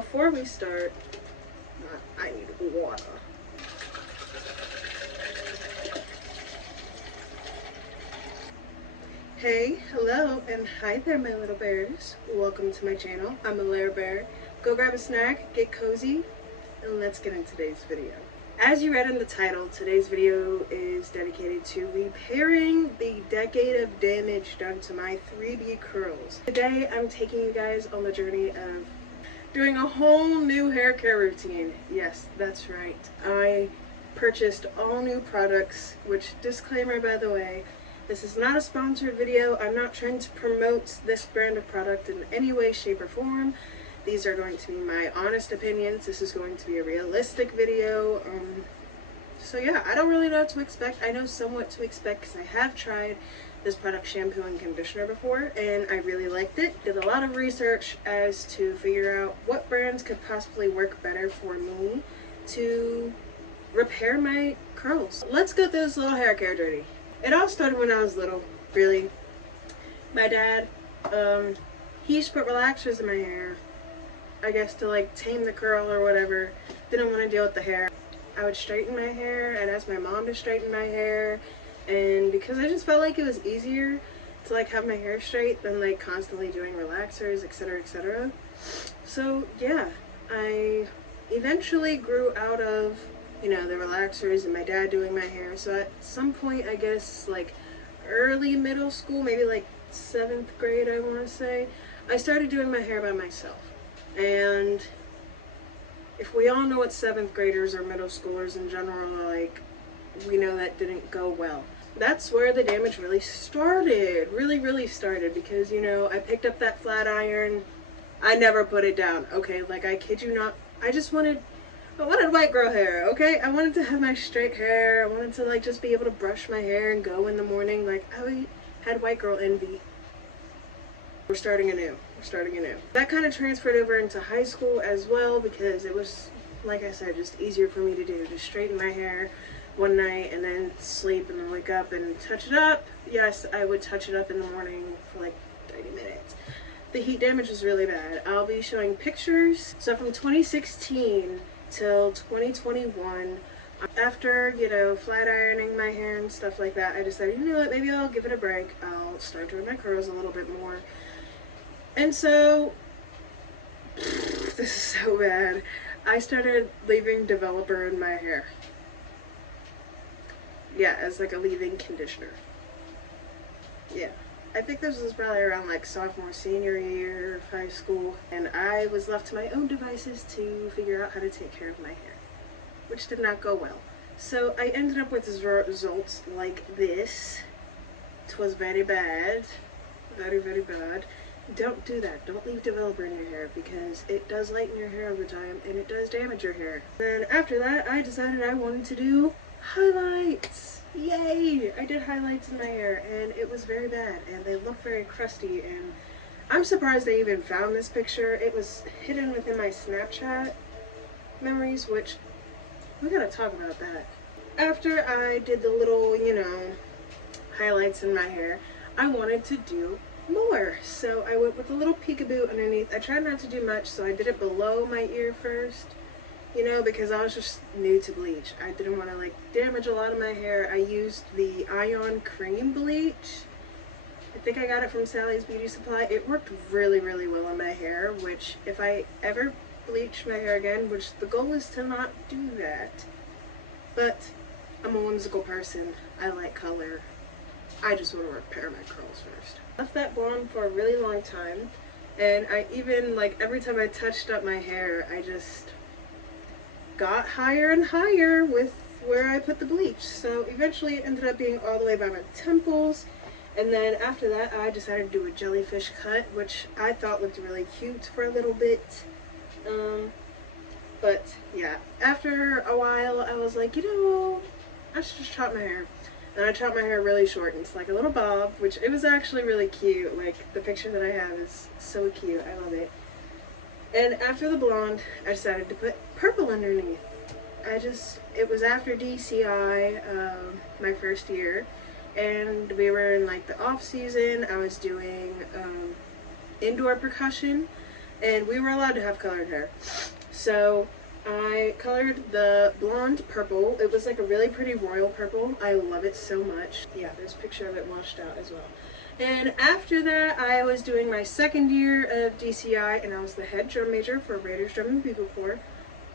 before we start, I need water. Hey, hello, and hi there, my little bears. Welcome to my channel. I'm a lair bear. Go grab a snack, get cozy, and let's get into today's video. As you read in the title, today's video is dedicated to repairing the decade of damage done to my 3B curls. Today, I'm taking you guys on the journey of doing a whole new hair care routine. Yes, that's right. I purchased all new products, which, disclaimer by the way, this is not a sponsored video. I'm not trying to promote this brand of product in any way, shape, or form. These are going to be my honest opinions. This is going to be a realistic video. So yeah, I don't really know what to expect. I know somewhat to expect because I have tried this product shampoo and conditioner before and I really liked it. Did a lot of research as to figure out what brands could possibly work better for me to repair my curls. Let's go through this little hair care journey. It all started when I was little, really. My dad, he used to put relaxers in my hair, I guess to like tame the curl or whatever. Didn't want to deal with the hair. I would straighten my hair, I'd ask my mom to straighten my hair, and because I just felt like it was easier to like have my hair straight than like constantly doing relaxers, etc, etc. So yeah, I eventually grew out of, you know, the relaxers and my dad doing my hair. So at some point, I guess like early middle school, maybe like 7th grade, I want to say, I started doing my hair by myself. And if we all know what 7th graders or middle schoolers in general are like, we know that didn't go well. That's where the damage really started, really started, because, you know, I picked up that flat iron, I never put it down, okay, like I kid you not, I wanted white girl hair, okay? I wanted to have my straight hair. I wanted to like just be able to brush my hair and go in the morning. Like I had white girl envy. We're starting anew. That kind of transferred over into high school as well because it was, like I said, just easier for me to do. Just straighten my hair one night and then sleep and then wake up and touch it up. Yes, I would touch it up in the morning for like 30 minutes. The heat damage was really bad. I'll be showing pictures. So from 2016 till 2021, after, you know, flat ironing my hair and stuff like that, I decided, you know what, maybe I'll give it a break. I'll start doing my curls a little bit more. And so, this is so bad. I started leaving developer in my hair. Yeah, as like a leave-in conditioner. Yeah. I think this was probably around like sophomore, senior year of high school, and I was left to my own devices to figure out how to take care of my hair, which did not go well. So I ended up with results like this. It was very bad, very bad. Don't do that. Don't leave developer in your hair because it does lighten your hair over time and it does damage your hair. Then after that, I decided I wanted to do highlights. Yay! I did highlights in my hair and it was very bad and they look very crusty, and I'm surprised I even found this picture. It was hidden within my Snapchat memories, which we gotta talk about that. After I did the little, you know, highlights in my hair, I wanted to do more. So I went with a little peekaboo underneath. I tried not to do much, so I did it below my ear first. You know, because I was just new to bleach. I didn't want to like damage a lot of my hair. I used the Ion Cream bleach. I think I got it from Sally's Beauty Supply. It worked really well on my hair, which if I ever bleach my hair again, which the goal is to not do that. But I'm a whimsical person. I like color. I just want to repair my curls first. Left that blonde for a really long time, and I even, like, every time I touched up my hair, I just got higher and higher with where I put the bleach. So eventually it ended up being all the way by my temples, and then after that I decided to do a jellyfish cut, which I thought looked really cute for a little bit. But yeah, after a while I was like, you know, I should just chop my hair. And I chopped my hair really short, and it's like a little bob, which it was actually really cute. Like, the picture that I have is so cute. I love it. And after the blonde, I decided to put purple underneath. It was after DCI, my first year, and we were in like the off season. I was doing indoor percussion, and we were allowed to have colored hair. So I colored the blonde purple. It was like a really pretty royal purple. I love it so much. Yeah, there's a picture of it washed out as well. And after that, I was doing my second year of DCI, and I was the head drum major for Raiders Drum and Bugle Corps.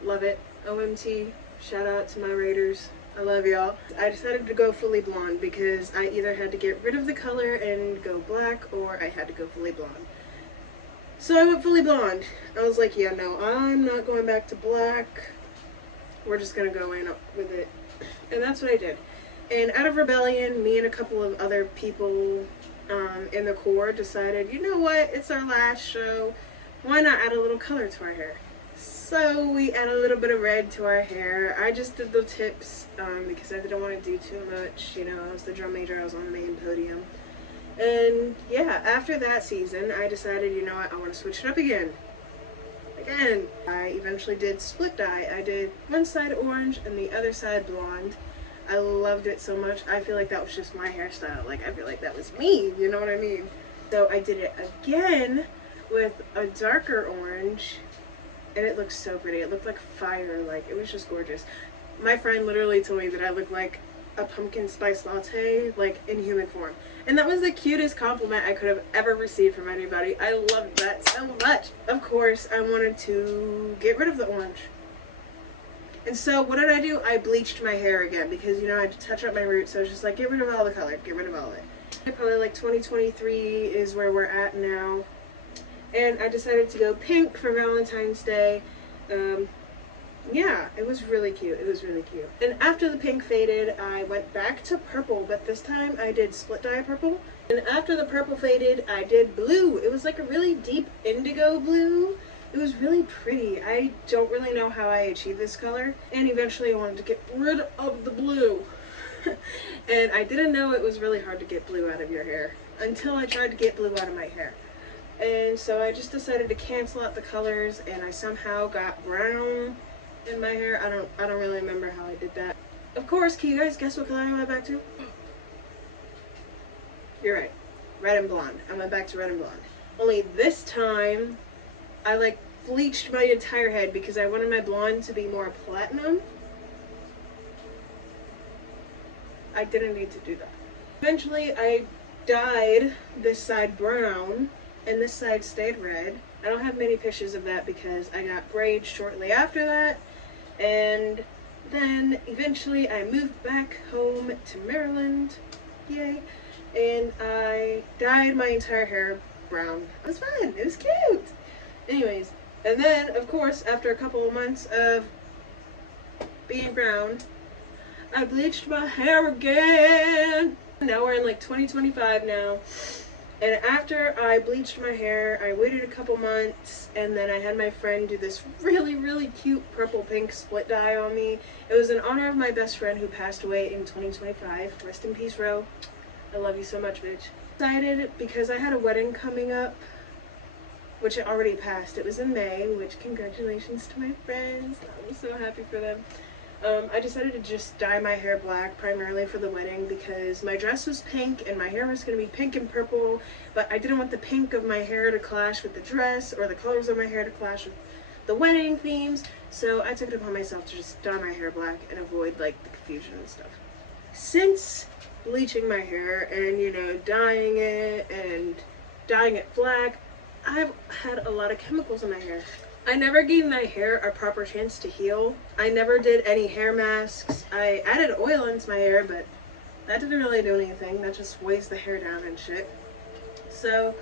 Love it. OMT. Shout out to my Raiders. I love y'all. I decided to go fully blonde because I either had to get rid of the color and go black, or I had to go fully blonde. So I went fully blonde. I was like, yeah, no, I'm not going back to black. We're just gonna go in with it. And that's what I did. And out of rebellion, me and a couple of other people in the Corps decided, you know what, it's our last show, why not add a little color to our hair? So we add a little bit of red to our hair. I just did the tips because I didn't want to do too much. You know, I was the drum major, I was on the main podium. And yeah, after that season, I decided, you know what, I want to switch it up again. I eventually did split dye. I did one side orange and the other side blonde. I loved it so much. I feel like that was just my hairstyle. Like, I feel like that was me, you know what I mean? So I did it again with a darker orange, and it looked so pretty. It looked like fire. Like, it was just gorgeous. My friend literally told me that I looked like a pumpkin spice latte, like in human form. And that was the cutest compliment I could have ever received from anybody. I loved that so much. Of course, I wanted to get rid of the orange. And so what did I do? I bleached my hair again because, you know, I had to touch up my roots. So I was just like, get rid of all the color, get rid of all of it. Probably like 2023 is where we're at now. And I decided to go pink for Valentine's Day. Yeah, it was really cute. It was really cute. And after the pink faded, I went back to purple, but this time I did split dye purple. And after the purple faded, I did blue. It was like a really deep indigo blue. It was really pretty. I don't really know how I achieved this color. And eventually I wanted to get rid of the blue. And I didn't know it was really hard to get blue out of your hair until I tried to get blue out of my hair. And so I just decided to cancel out the colors, and I somehow got brown in my hair. I don't really remember how I did that. Of course, can you guys guess what color I went back to? You're right. Red and blonde. I went back to red and blonde. Only this time, I like bleached my entire head because I wanted my blonde to be more platinum. I didn't need to do that. Eventually, I dyed this side brown, and this side stayed red. I don't have many pictures of that because I got braids shortly after that. And then eventually I moved back home to Maryland, yay, and I dyed my entire hair brown. It was fun, it was cute. Anyways, and then of course after a couple of months of being brown, I bleached my hair again. Now we're in like 2025 now. And after I bleached my hair, I waited a couple months, and then I had my friend do this really, really cute purple-pink split dye on me. It was in honor of my best friend who passed away in 2025. Rest in peace, Ro. I love you so much, bitch. Decided, because I had a wedding coming up, which it already passed. It was in May, which congratulations to my friends. I'm so happy for them. I decided to just dye my hair black primarily for the wedding because my dress was pink and my hair was going to be pink and purple, but I didn't want the pink of my hair to clash with the dress or the colors of my hair to clash with the wedding themes, so I took it upon myself to just dye my hair black and avoid like the confusion and stuff. Since bleaching my hair and, you know, dyeing it black, I've had a lot of chemicals in my hair. I never gave my hair a proper chance to heal. I never did any hair masks. I added oil into my hair, but that didn't really do anything. That just weighs the hair down and shit. So,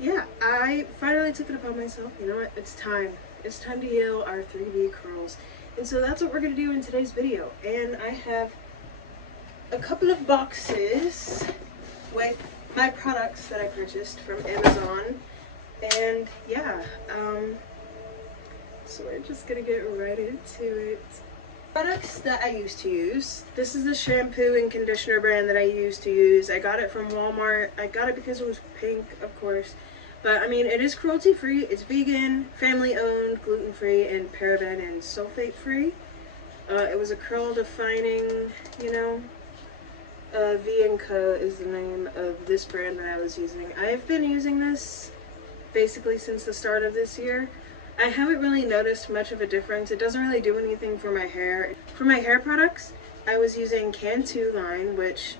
yeah, I finally took it upon myself. You know what? It's time. It's time to heal our 3D curls. And so that's what we're going to do in today's video. And I have a couple of boxes with my products that I purchased from Amazon. And, yeah, so we're just gonna get right into it. Products that I used to use. This is the shampoo and conditioner brand that I used to use. I got it from Walmart. I got it because it was pink, of course. But I mean, it is cruelty free, it's vegan, family owned, gluten free, and paraben and sulfate free. It was a curl defining, you know. V & Co is the name of this brand that I was using. I've been using this basically since the start of this year. I haven't really noticed much of a difference. It doesn't really do anything for my hair. For my hair products, I was using Cantu line, which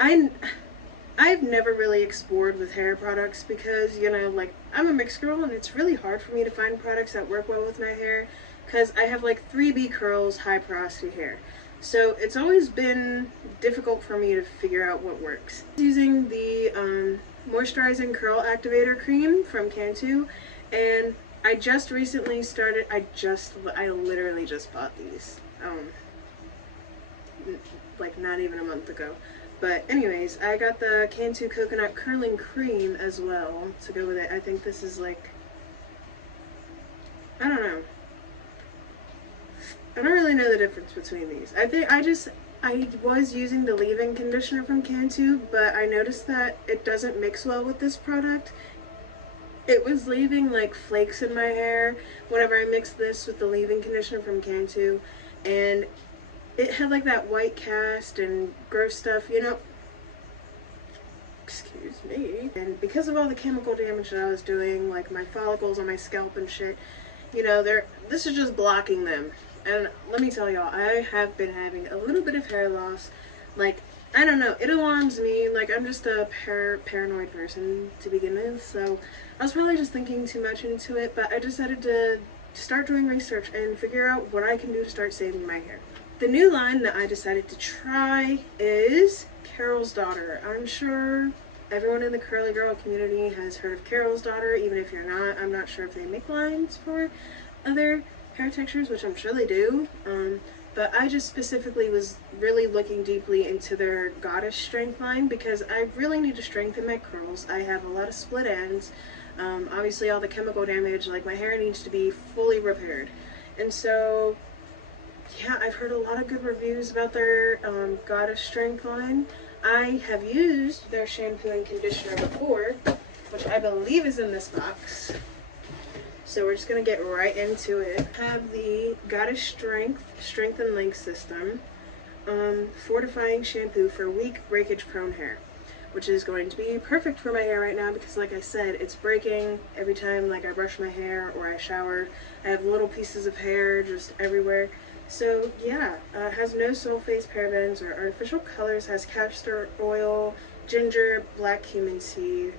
I've never really explored with hair products because, you know, like, I'm a mixed girl and it's really hard for me to find products that work well with my hair because I have like 3B curls, high porosity hair. So it's always been difficult for me to figure out what works. Using the moisturizing curl activator cream from Cantu, and I just recently started, I literally just bought these, like not even a month ago. But anyways, I got the Cantu coconut curling cream as well to go with it. I think this is like, I don't know. I don't really know the difference between these. I was using the leave-in conditioner from Cantu, but I noticed that it doesn't mix well with this product. It was leaving like flakes in my hair whenever I mixed this with the leave-in conditioner from Cantu, and it had like that white cast and gross stuff, you know. Excuse me. And because of all the chemical damage that I was doing, like my follicles on my scalp and shit, you know, this is just blocking them. And let me tell y'all, I have been having a little bit of hair loss. Like, I don't know, it alarms me. Like, I'm just a paranoid person to begin with, so I was probably just thinking too much into it, but I decided to start doing research and figure out what I can do to start saving my hair. The new line that I decided to try is Carol's Daughter. I'm sure everyone in the curly girl community has heard of Carol's Daughter. Even if you're not, I'm not sure if they make lines for other hair textures, which I'm sure they do. But I just specifically was really looking deeply into their Goddess Strength line because I really need to strengthen my curls. I have a lot of split ends. Obviously all the chemical damage, like my hair needs to be fully repaired. And so, yeah, I've heard a lot of good reviews about their Goddess Strength line. I have used their shampoo and conditioner before, which I believe is in this box. So we're just going to get right into it. I have the Goddess Strength and Length System Fortifying Shampoo for Weak Breakage Prone Hair, which is going to be perfect for my hair right now because, like I said, it's breaking every time like I brush my hair or I shower. I have little pieces of hair just everywhere. So yeah, has no sulfates, parabens, or artificial colors, has castor oil, ginger, black cumin seed.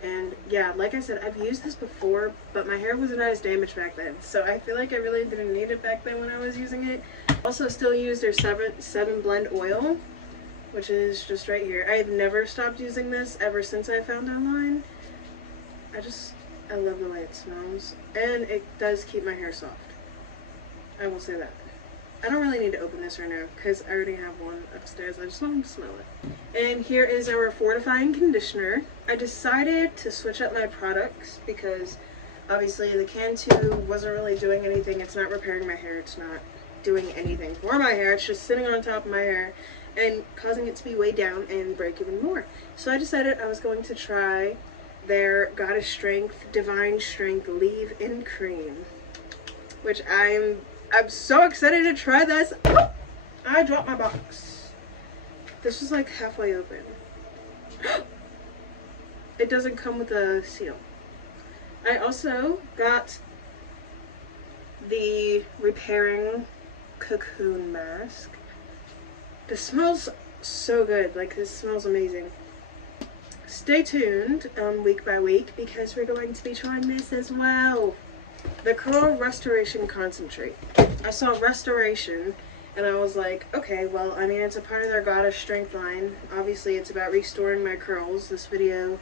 And yeah, like I said, I've used this before, but my hair wasn't as damaged back then. So I feel like I really didn't need it back then when I was using it. Also still use their 7 blend oil, which is just right here. I've never stopped using this ever since I found online. I love the way it smells. And it does keep my hair soft. I will say that. I don't really need to open this right now because I already have one upstairs. I just want to smell it. And here is our fortifying conditioner. I decided to switch up my products because obviously the Cantu wasn't really doing anything. It's not repairing my hair. It's not doing anything for my hair. It's just sitting on top of my hair and causing it to be weighed down and break even more. So I decided I was going to try their Goddess Strength Divine Strength Leave-In Cream, which I'm so excited to try this. I dropped my box. This was like halfway open. It doesn't come with a seal. I also got the repairing cocoon mask. This smells so good. Like, this smells amazing. Stay tuned week by week because we're going to be trying this as well. The Curl Restoration Concentrate. I saw restoration and I was like, okay, well, I mean, it's a part of their Goddess Strength line. Obviously, it's about restoring my curls. This video,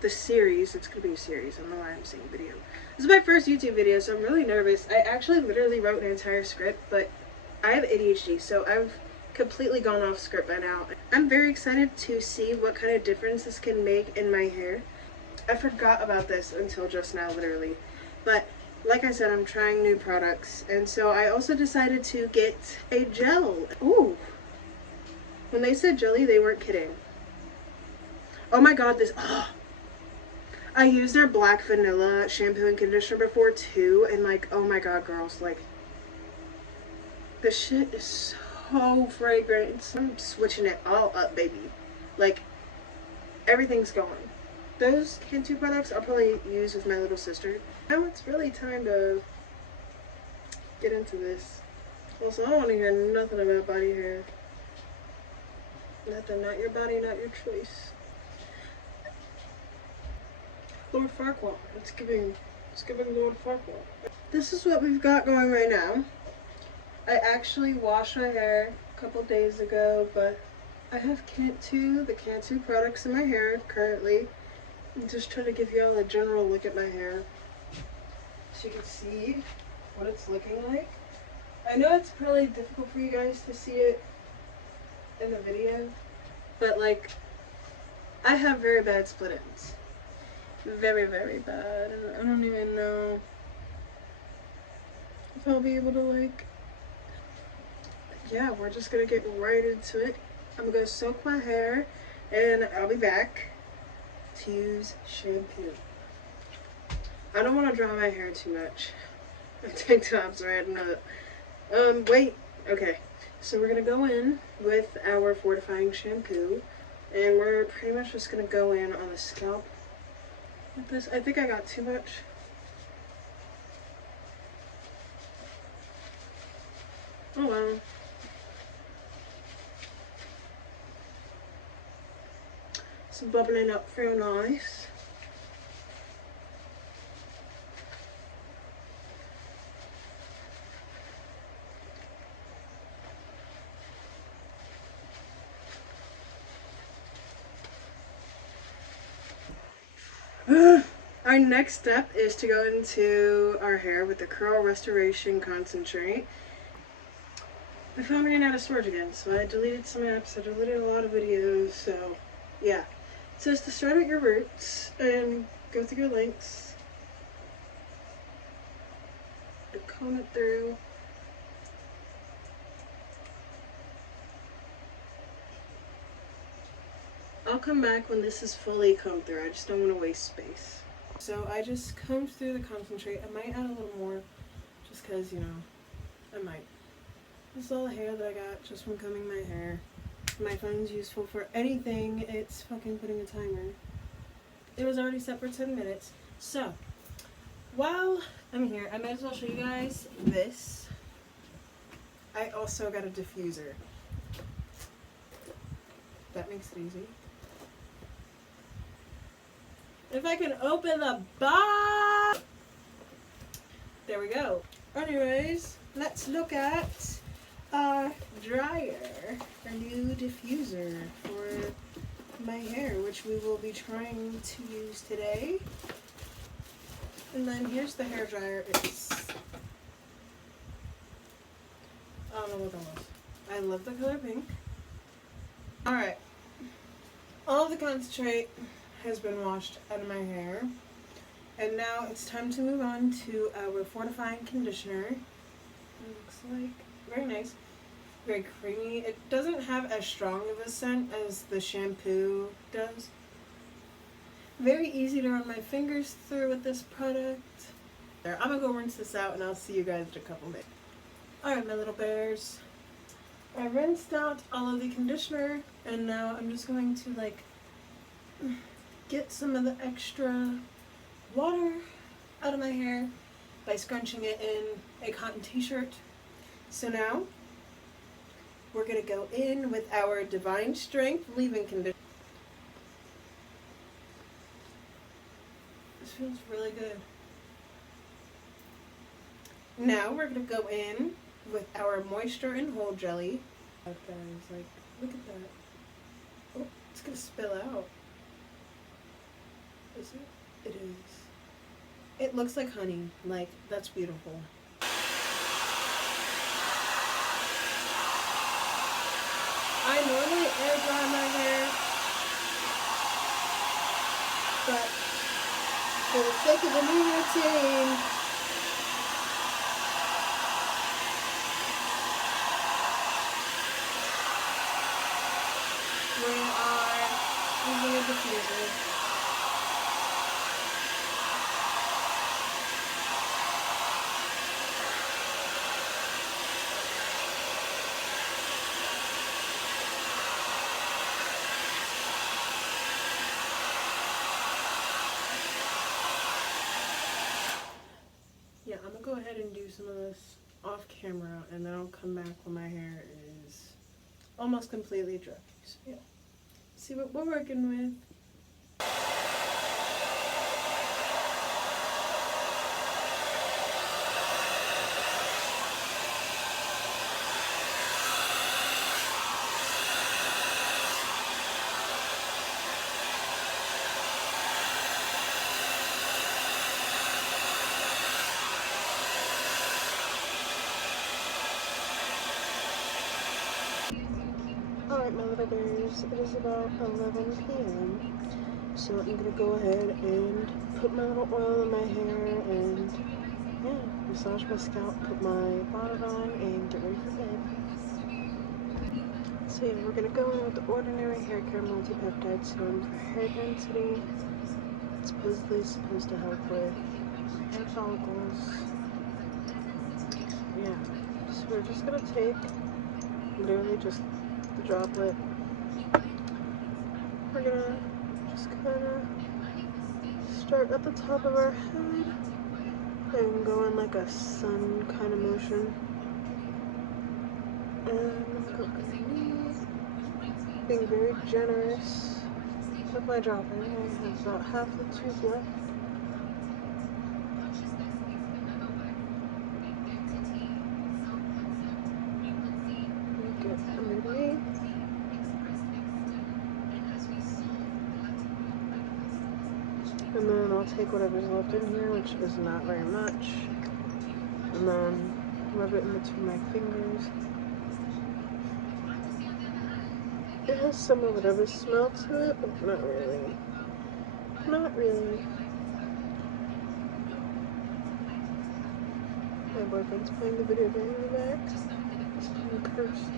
this series, it's gonna be a series. I don't know why I'm saying video. This is my first YouTube video, so I'm really nervous. I actually literally wrote an entire script, but I have ADHD, so I've completely gone off script by now. I'm very excited to see what kind of difference this can make in my hair. I forgot about this until just now, literally. But like I said, I'm trying new products, and so I also decided to get a gel. Ooh, when they said jelly, they weren't kidding. Oh my god, this, I used their black vanilla shampoo and conditioner before too, and like, oh my god, girls, like, this shit is so fragrant. I'm switching it all up, baby. Like, everything's going. those Cantu products I'll probably use with my little sister. Now it's really time to get into this. Also, I don't want to hear nothing about body hair. Nothing, not your body, not your choice. Lord Farquaad. It's giving Lord Farquaad. This is what we've got going right now. I actually washed my hair a couple days ago, but I have the Cantu products in my hair currently. I'm just trying to give y'all a general look at my hair so you can see what it's looking like. I know it's probably difficult for you guys to see it in the video, but like, I have very bad split ends. Very, very bad. I don't even know if I'll be able to like, yeah, we're just gonna get right into it. I'm gonna soak my hair and I'll be back to use shampoo. I don't want to dry my hair too much. My tank top's riding up. Wait. Okay. So we're gonna go in with our fortifying shampoo, and we're pretty much just gonna go in on the scalp with this. I think I got too much. Oh well. It's bubbling up real nice. Our next step is to go into our hair with the Curl Restoration Concentrate. My phone ran out of storage again, so I deleted some apps, I deleted a lot of videos, so yeah. It says to start at your roots and go through your links. To comb it through. I'll come back when this is fully combed through. I just don't want to waste space. So I just combed through the concentrate. I might add a little more just because, you know, I might. This is all the hair that I got just from combing my hair. My phone's useful for anything. It's fucking putting a timer. It was already set for 10 minutes. So, while I'm here, I might as well show you guys this. I also got a diffuser. That makes it easy. If I can open the box! There we go. Anyways, let's look at our dryer, our new diffuser for my hair, which we will be trying to use today. And then here's the hair dryer. I don't know what that was. I love the color pink. Alright. All of the concentrate has been washed out of my hair. And now it's time to move on to our fortifying conditioner. It looks like very nice. Very creamy. It doesn't have as strong of a scent as the shampoo does. Very easy to run my fingers through with this product. I'm gonna go rinse this out and I'll see you guys in a couple minutes. Alright, my little bears. I rinsed out all of the conditioner and now I'm just going to like get some of the extra water out of my hair by scrunching it in a cotton t-shirt. So now we're going to go in with our Divine Strength leave-in conditioner. This feels really good. Now we're going to go in with our Moisture and Hold Jelly. Guys, like, look at that. Oh, it's going to spill out. Is it? It is. It looks like honey. Like, that's beautiful. I normally air dry my hair, but for the sake of the new routine, we are using a diffuser. ahead and do some of this off camera, and then I'll come back when my hair is almost completely dry. So yeah, see what we're working with. Alright, my little bears, it is about 11 p.m. So I'm gonna go ahead and put my little oil in my hair and yeah, massage my scalp, put my bonnet on, and get ready for bed. So yeah, we're gonna go in with the ordinary hair care multi-peptide serum for hair density. It's supposedly supposed to help with hair follicles. Yeah, so we're just gonna take literally just the droplet. We're gonna just kind of start at the top of our head and go in like a sun kind of motion. And I'm going underneath, being very generous with my dropping. I have about half the tube left. Get underneath. And then I'll take whatever's left in here, which is not very much, and then rub it in between my fingers. It has some of whatever smell to it, but not really. Not really. My boyfriend's playing the video game in the back. I'm cursed.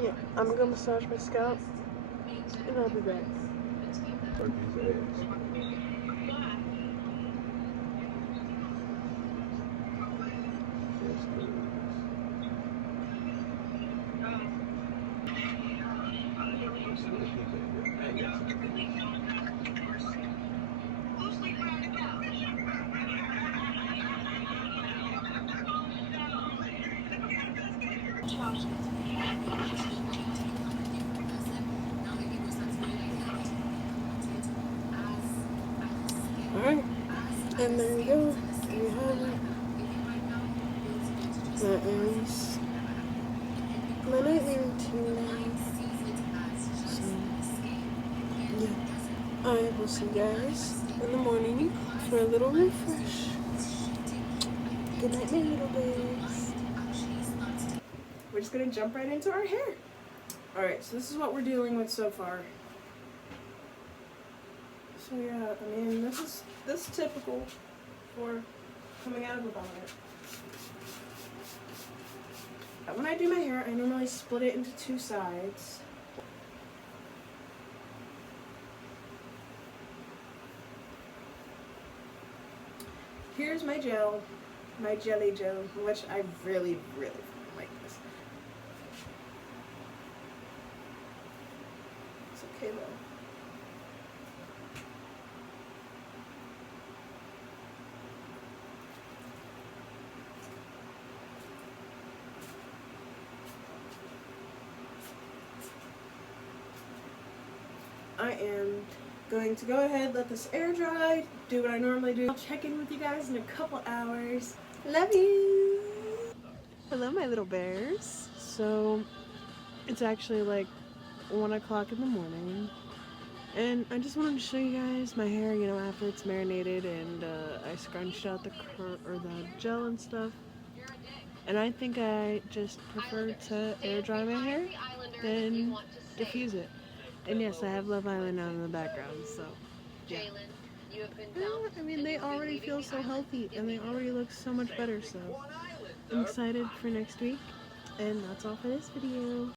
Yeah, I'm gonna massage my scalp, and I'll be back. Alright, and there you go. There you have it. That is my nightly routine now. So, yeah. I will see you guys in the morning for a little refresh. Good night, my little bears. We're just gonna jump right into our hair. Alright, so this is what we're dealing with so far. So yeah, I mean, this is typical for coming out of a bonnet. When I do my hair, I normally split it into two sides. Here's my gel, my jelly gel, which I really, really like this. It's okay though. I am going to go ahead, let this air dry, do what I normally do. I'll check in with you guys in a couple hours. Love you! Hello, my little bears. So, it's actually like 1 o'clock in the morning. And I just wanted to show you guys my hair, you know, after it's marinated and I scrunched out the gel and stuff. And I think I just prefer to air dry my hair than diffuse it. And yes, I have Love Island on in the background, so yeah. I mean, they already feel so healthy and they already look so much better, so I'm excited for next week. And that's all for this video.